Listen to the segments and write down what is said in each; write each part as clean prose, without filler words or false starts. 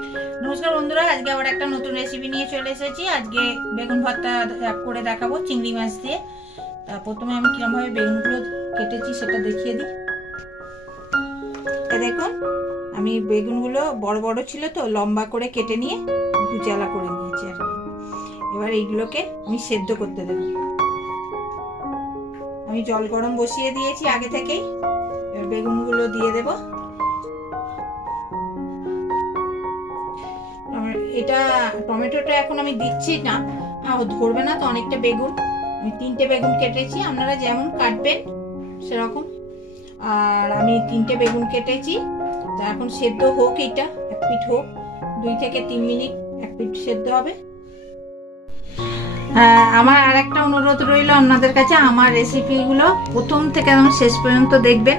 नमस्कार बंधुरा, आज के आबार एक नतून रेसिपि निये चले एसेछि। आजके बेगुन भर्ता करे देखाबो चिंगड़ी माछ दिये। प्रथमे आमि किरम भावे बेगुनगुलो केटेछि सेटा देखिए दिई। देखुन आमि बेगुनगुलो बड़ बड़ छिलो तो लम्बा करे केटे निये दुचाला करे नियेछि आर कि। एबार एइगुलोके आमि सेদ্ধ करते देब। आमि जल गरम बसिए दियेछि आगे थेकेई। एबार बेगुनगुलो दिये देब। এটা টমেটোটা এখন আমি দিচ্ছি না, ধরবে না তো অনেকটা বেগুন। আমি 3টে বেগুন কেটেছি, আপনারা যেমন কাটবেন সেরকম। আর আমি 3টে বেগুন কেটেছি। তো এখন সেদ্ধ হোক, এটা এক পিঠ হোক, 2 থেকে 3 মিনিট এক পিঠ সেদ্ধ হবে। আমার আরেকটা অনুরোধ রইল আপনাদের কাছে, আমার রেসিপিগুলো প্রথম থেকে একদম শেষ পর্যন্ত দেখবেন,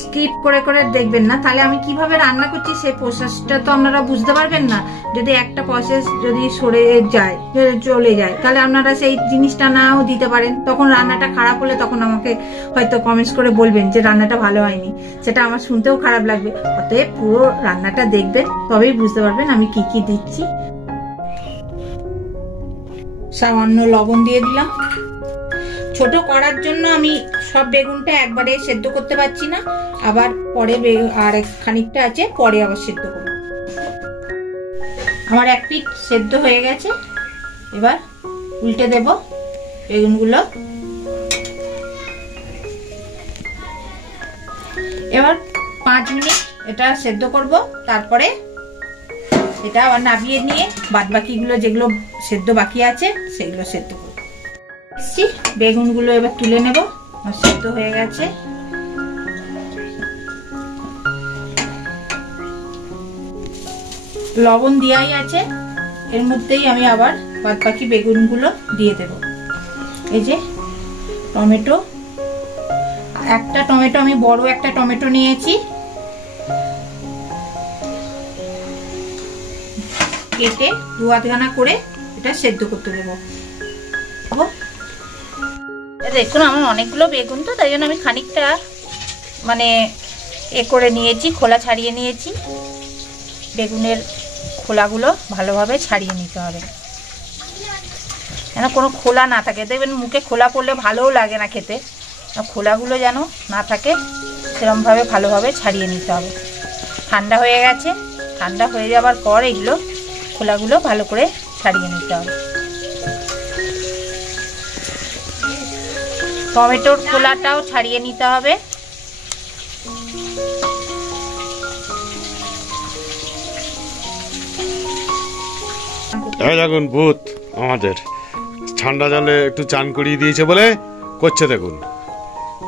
স্কিপ করে করে দেখবেন না। তাহলে আমি কিভাবে রান্না করছি সেই প্রসেসটা তো আপনারা বুঝতে পারবেন না। যদি একটা প্রসেস যদি সরে যায়, চলে যায়, তাহলে আপনারা সেই জিনিসটা নাও দিতে পারেন। তখন রান্নাটা খারাপ হলে তখন আমাকে হয়তো কমেন্টস করে বলবেন যে রান্নাটা ভালো হয়নি, সেটা আমার শুনতেও খারাপ লাগবে। অতএব পুরো রান্নাটা দেখবেন, তবেই বুঝতে পারবেন আমি কি কি দিচ্ছি। সামান্য লবণ দিয়ে দিলাম। ছোট করার জন্য আমি সব বেগুনটা একবারে সেদ্ধ করতে পারছি না, আবার পরে আর খানিকটা আছে, পরে আবার সেদ্ধ করব। আমার এক পিঠ সেদ্ধ হয়ে গেছে। এবার উল্টে দেব বেগুনগুলো। এবার 5 মিনিট এটা সেদ্ধ করব, তারপরে এটা আবার নামিয়ে নিয়ে বাদবাকিগুলো যেগুলো সেদ্ধ বাকি আছে সেগুলো সেদ্ধ করব। বেগুনগুলো এবার তুলে নেব, সেদ্ধ হয়ে গেছে। লবণ দেওয়াই আছে, এর মধ্যেই আমি আবার বাদবাকি বেগুনগুলো দিয়ে দেব। এই যে টমেটো, একটা টমেটো আমি বড় একটা টমেটো নিয়েছি, কেটে 2-8 করে এটা সেদ্ধ করতে দেবো। দেখুন আমার অনেকগুলো বেগুন, তো তাই জন্য আমি খানিকটা মানে করে নিয়েছি, খোলা ছাড়িয়ে নিয়েছি। বেগুনের খোলাগুলো ভালোভাবে ছাড়িয়ে নিতে হবে, যেন কোনো খোলা না থাকে। দেখবেন মুখে খোলা পড়লে ভালোও লাগে না খেতে, খোলাগুলো যেন না থাকে সেরকমভাবে ভালোভাবে ছাড়িয়ে নিতে হবে। ঠান্ডা হয়ে গেছে, ঠান্ডা হয়ে যাওয়ার পর এগুলো খোলাগুলো ভালো করে ছাড়িয়ে নিতে হবে। টমেটোর খোলাটাও ছাড়িয়ে নিতে হবে। এই দেখুন ভূত আমাদের ঠান্ডা জলে একটু চান করিয়ে দিয়েছে বলে করছে, দেখুন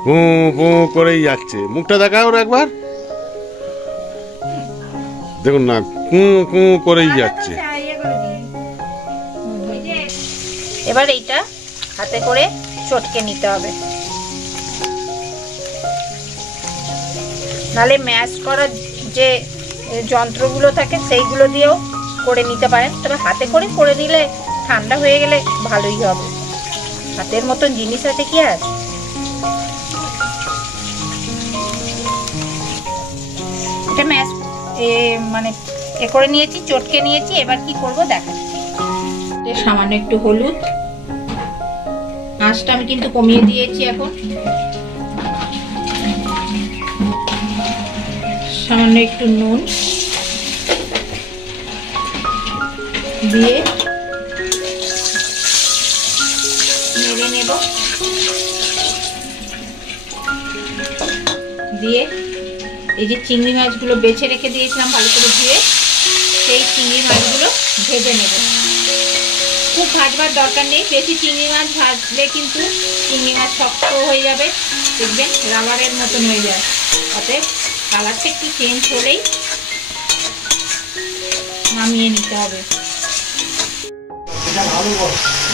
ভু ভু করেই যাচ্ছে। মুখটা দেখাও ওর একবার, দেখুন না, কু কু করেই যাচ্ছে। এবার এইটা হাতে করে চটকে নিতে হবে, নালে ম্যাশ করার যে যন্ত্রগুলো থাকে সেইগুলো দিয়েও করে নিতে পারেন। তবে হাতে করে নিলে ঠান্ডা হয়ে গেলে ভালোই হবে। হাতের মতন জিনিস আছে কি আর। এটা ম্যাশ মানে করে নিয়েছি, চটকে নিয়েছি। এবার কি করব দেখাচ্ছি। সামান্য একটু হলুদ, আঁচটা আমি কিন্তু কমিয়ে দিয়েছি এখন। সামান্য একটু নুন দিয়ে নেড়ে নেব। দিয়ে এই যে চিংড়ি মাছগুলো বেছে রেখে দিয়েছিলাম ভালো করে ধুয়ে, সেই চিংড়ি মাছগুলো ভেজে নেব। খুব ভাজবার দরকার নেই, বেশি চিংড়ি মাছ ভাজলে কিন্তু চিংড়ি মাছ শক্ত হয়ে যাবে, দেখবেন রাবারের মতন হয়ে যায়। অতএব কালারটা একটু চেঞ্জ হলেই নামিয়ে নিতে হবে।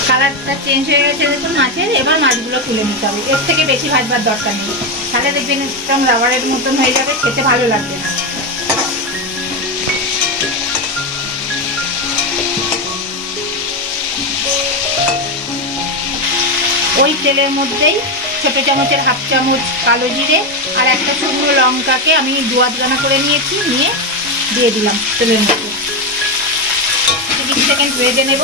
কালারটা চেঞ্জ হয়ে গেছে দেখুন মাছের। এবার মাছগুলো তুলে নিতে হবে, এর থেকে বেশি ভাজবার দরকার নেই, তাহলে দেখবেন একদম রাবারের মতন হয়ে যাবে, খেতে ভালো লাগবে না। ওই তেলের মধ্যেই ছোট চামচের 1/2 চামচ কালো জিরে আর একটা শুকনো লঙ্কাকে আমি 2-8 করে নিয়েছি, নিয়ে দিয়ে দিলাম তেলের মধ্যে, 30 সেকেন্ড ভেজে নেব।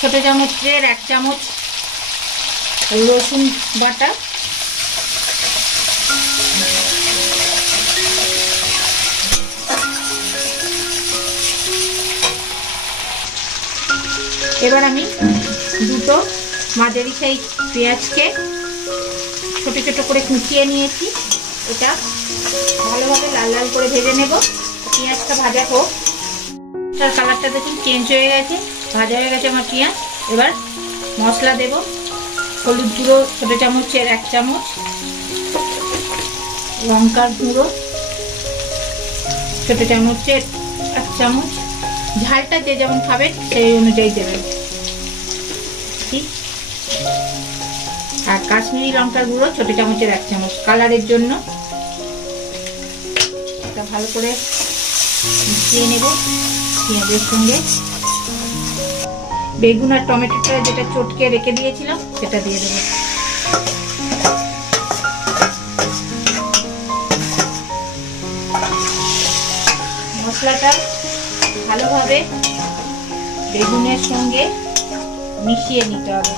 ছোট চামচের 1 চামচ রসুন বাটা, এবার আমি দুটো মাঝারি সাইজ পেঁয়াজকে ছোট ছোট করে কুচিয়ে নিয়েছি, এটা ভালোভাবে লাল লাল করে ভেজে নেব। পেঁয়াজটা ভাজা হোক, তার কালারটা দেখুন চেঞ্জ হয়ে গেছে, ভাজা হয়ে গেছে আমার পেঁয়াজ। এবার মশলা দেব, হলুদ গুঁড়ো ছোট চামচের 1 চামচ, লঙ্কার গুঁড়ো ছোট চামচের 1 চামচ, ঝালটা যে যেমন খাবেন সেই অনুযায়ী দেবেন, ঠিক। আর কাশ্মীরি লঙ্কার গুঁড়ো ছোট চামচের 1 চামচ কালারের জন্য। এটা ভালো করে মিশিয়ে নেব পেঁয়াজের সঙ্গে। বেগুন আর টমেটোটা যেটা চটকে রেখে দিয়েছিলাম সেটা দিয়ে দেবো। মশলাটা ভালোভাবে বেগুনের সঙ্গে মিশিয়ে নিতে হবে,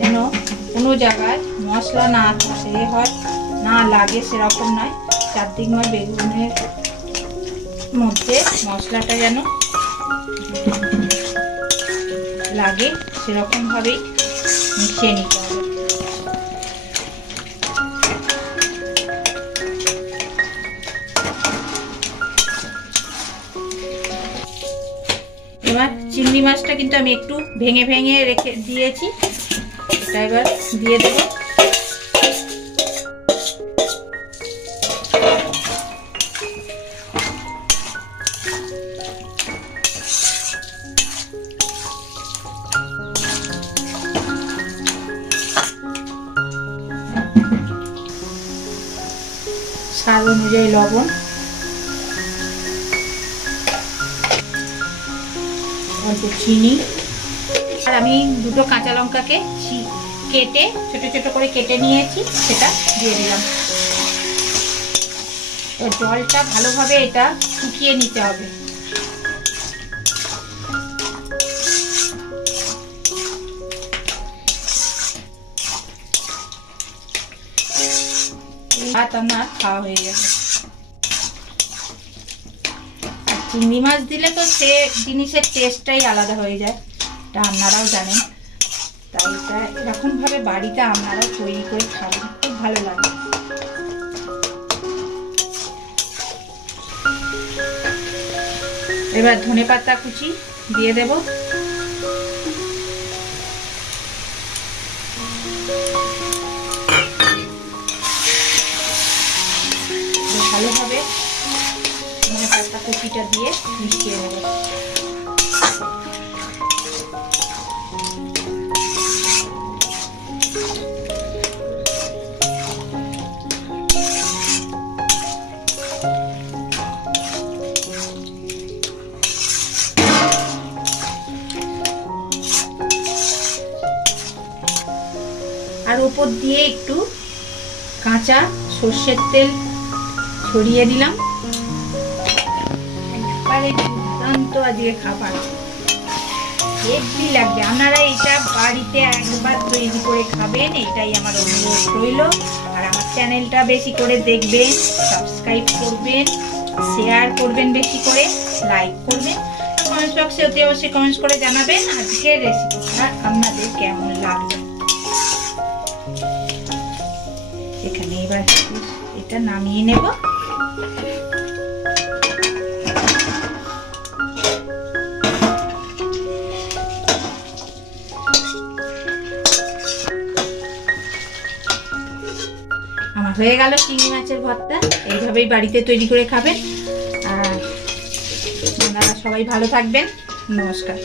যেন কোনো জায়গায় মশলা না না লাগে, সেরকম নয়। চারদিক নয়, বেগুনের মধ্যে মশলাটা যেন লাগে সেরকম ভাবেই মিশিয়ে নিতে হবে। এবার চিংড়ি মাছটা কিন্তু আমি একটু ভেঙে ভেঙে রেখে দিয়েছি, এটা এবার দিয়ে দেব। স্বাদ অনুযায়ী লবণ, অল্প চিনি, আর আমি দুটো কাঁচা লঙ্কাকে কেটে ছোট ছোট করে কেটে নিয়েছি, সেটা দিয়ে দিলাম। জলটা ভালোভাবে এটা শুকিয়ে নিতে হবে। ভাত আমার খাওয়া হয়ে যাবে। আর চিংড়ি মাছ দিলে তো সে জিনিসের টেস্টটাই আলাদা হয়ে যায়, এটা আপনারাও জানেন। তাই এটা এরকম ভাবে বাড়িতে আপনারা তৈরি করে খাবেন, খুব ভালো লাগে। এবার ধনেপাতা কুচি দিয়ে দেব। ভালোভাবে ধনেপাতা কুচিটা দিয়ে মিশিয়ে নেব। আর উপর দিয়ে একটু কাঁচা সর্ষের তেল ছড়িয়ে দিলাম। একবারে দুর্দান্ত আজকে খাবার, হেভি লাগবে। আপনারা এটা বাড়িতে একবার তৈরি করে খাবেন, এটাই আমার অনুরোধ রইল। আর আমার চ্যানেলটা বেশি করে দেখবেন, সাবস্ক্রাইব করবেন, শেয়ার করবেন, বেশি করে লাইক করবেন। কমেন্ট বক্সে অতি অবশ্যই কমেন্টস করে জানাবেন আজকের রেসিপিটা আপনাদের কেমন লাগবে। এখানে এবার এটা নামিয়ে নেব। আমার হয়ে গেল চিংড়ি মাছের ভর্তা। এইভাবেই বাড়িতে তৈরি করে খাবেন। আর আপনারা সবাই ভালো থাকবেন। নমস্কার।